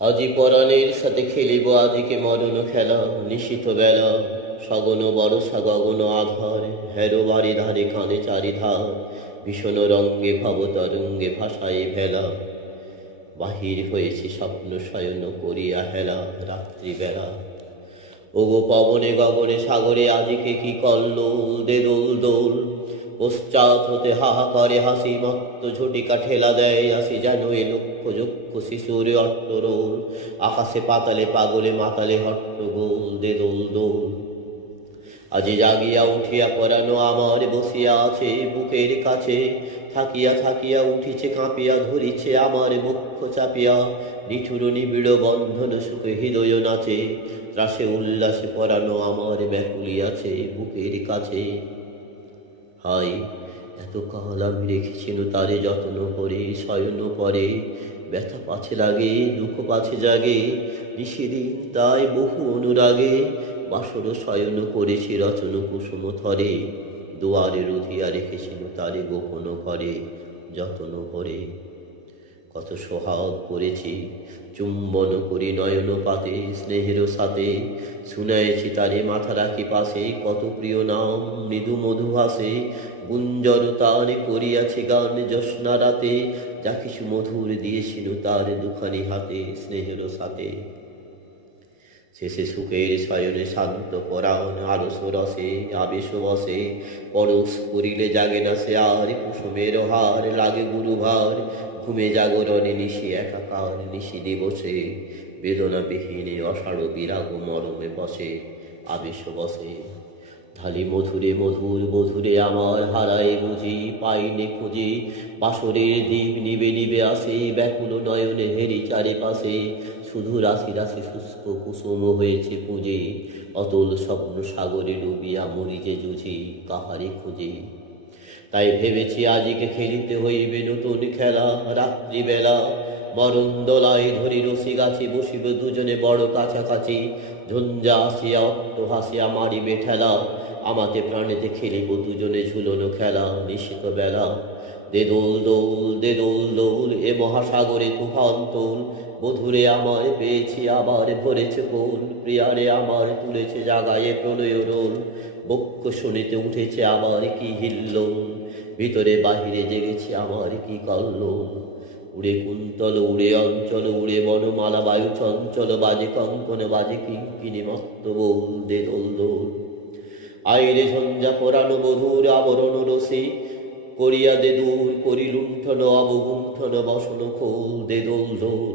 আজি পরাণের সাথে খেলিব আদিকে মরণ খেলা, নিশিত বেলা সগন বরষা গগন আধার, হেরো বাড়ি ধারে কাঁদে চারিধার, ভীষণ রঙ্গে ভবতরঙ্গে ভাষায় ভেলা। বাহির হয়েছে স্বপ্ন শয়ন করিয়া হেলা রাত্রিবেলা। ওগো পবনে গগনে সাগরে আজিকে কি কল্লোল, দে দোল দোল। পশ্চাৎ হতে হাহা করে হাসি, মত্ত ঝটিকা ঠেলা দেয় আসি, যেন এ লক্ষ যক্ষ শিশুর অট্টরোল। আকাশে পাতালে পাগলে মাতালে হট্টগোল, দে দোল দোল। আজি জাগিয়া উঠিয়া পরানো আমার বসিয়া আছে বুকের কাছে, থাকিয়া থাকিয়া উঠিছে কাঁপিয়া ধরিছে আমার বক্ষ চাপিয়া। নিঠুর নিবিড় বন্ধন সুখে হৃদয় নাচে, ত্রাসে উল্লাসে পরানো আমার ব্যাকুলিয়াছে বুকের কাছে। হাই, এত কাল আমি রেখেছিল তারে যত্ন করে শয়ন পরে, ব্যথা পাছে লাগে দুঃখ পাছে জাগে, নিষেদিন তাই বহু অনুরাগে। বাসর শয়ন করেছি রচন কুসুম থরে, দুয়ারে রুধিয়া রেখেছিল তারে গোপন করে যত্ন করে। কত সোহাগ করেছি চুম্বন করি নয়ন পাতে স্নেহের সাথে, শুনাইছি তারে মাথা রাখি পাশে, কত প্রিয় নাম মৃদু মধু হাসে। গুঞ্জর তারে করিয়াছে গান জ্যোৎস্না রাতে, যা কিছু মধুর দিয়েছিল তার দুখানি হাতে স্নেহের সাথে। শেষে সুখের শয়নে শান্ত পরাণ আলস রসে আবেশ বসে, পরশ করিলে জাগে না সে আর কুসুমের হার, লাগে গুরুভার ঘুমে জাগরণে নিশি একাকার নিশি দিবসে। বেদনা বিহীনে অষাঢ় বিরাগ মরমে বসে আবেশ বসে। ঢালি মধুরে মধুর মধুরে আমার হারাই বুঝি পাইনে খুঁজি, বাসরের দ্বীপ নিবে নিবে আসে ব্যাকুল নয়নে হেরি চারিপাশে। শুধু রাশি রাশি শুষ্ক কুসুম হয়েছে পুঁজি, অতল স্বপ্ন সাগরে ডুবিয়া মরি যে জুঝি কাহারে খুঁজি। তাই ভেবেছি আজিকে খেলিতে হইবে নতুন খেলা রাত্রিবেলা, মরণ দোলায় ধরি রসি গাছি বসিব দুজনে বড় কাছাকাছি। ঝঞ্ঝা আসিয়া অট্ট হাসিয়া মারিবে ঠেলা, আমাতে প্রাণেতে খেলিব দুজনে ঝুলনো খেলা নিশিত বেলা। দে দোল দোল দে দোল দোল এ মহাসাগরে তুফান তোল, বধুরে আমার পেয়েছি আবার ভরেছে কোল, প্রিয়ারে আমার তুলেছে জাগায়ে প্রলয় রোল। বক্ষ শুনিতে উঠেছে আমার কি হিল্লোল, ভিতরে বাহিরে জেগেছে আমার কি কল্লোল। উড়ে কুন্তল উড়ে অঞ্চল উড়ে বনমালা বায়ু চঞ্চল, বাজে কঙ্কন বাজে কিঙ্কিনি মত্ত বোল, দে দোল দোল। আইরে ঝঞ্ঝা পরানো বধুর আবরণ রসে, করিয়া দে দূর করি লুণ্ঠন অবগুণ্ঠন বসন খোল, দে দোল দোল।